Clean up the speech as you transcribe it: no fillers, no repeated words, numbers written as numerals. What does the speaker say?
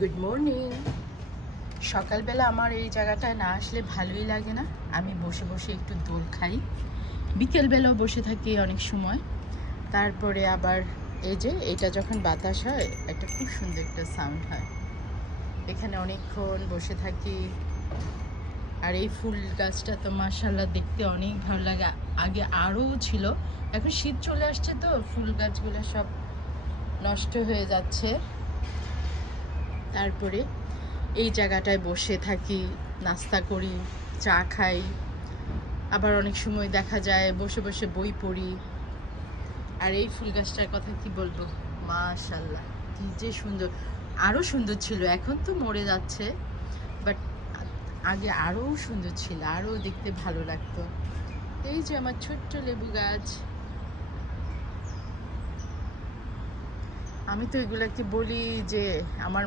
Good morning. সকালবেলা আমার এই জায়গাটায় না আসলে ভালোই লাগে না। আমি বসে বসে একটু দোল খাই, বিকেলবেলাও বসে থাকি অনেক সময়। তারপরে আবার এই যে এটা যখন বাতাস হয় একটা খুব সুন্দর একটা সাউন্ড হয়, এখানে অনেকক্ষণ বসে থাকি। আর এই ফুল গাছটা তো মাশাআল্লাহ দেখতে অনেক ভালো লাগে। আগে আরও ছিল, এখন শীত চলে আসছে তো ফুল গাছগুলো সব নষ্ট হয়ে যাচ্ছে। তারপরে এই জায়গাটায় বসে থাকি, নাস্তা করি, চা খাই, আবার অনেক সময় দেখা যায় বসে বসে বই পড়ি। আর এই ফুল গাছটার কথা কি বলবো, মাশাআল্লাহ কি যে সুন্দর। আরও সুন্দর ছিল, এখন তো মরে যাচ্ছে, বাট আগে আরও সুন্দর ছিল, আরও দেখতে ভালো লাগতো। এই যে আমার ছোট্ট লেবু গাছ, আমি তো এগুলাকে বলি যে আমার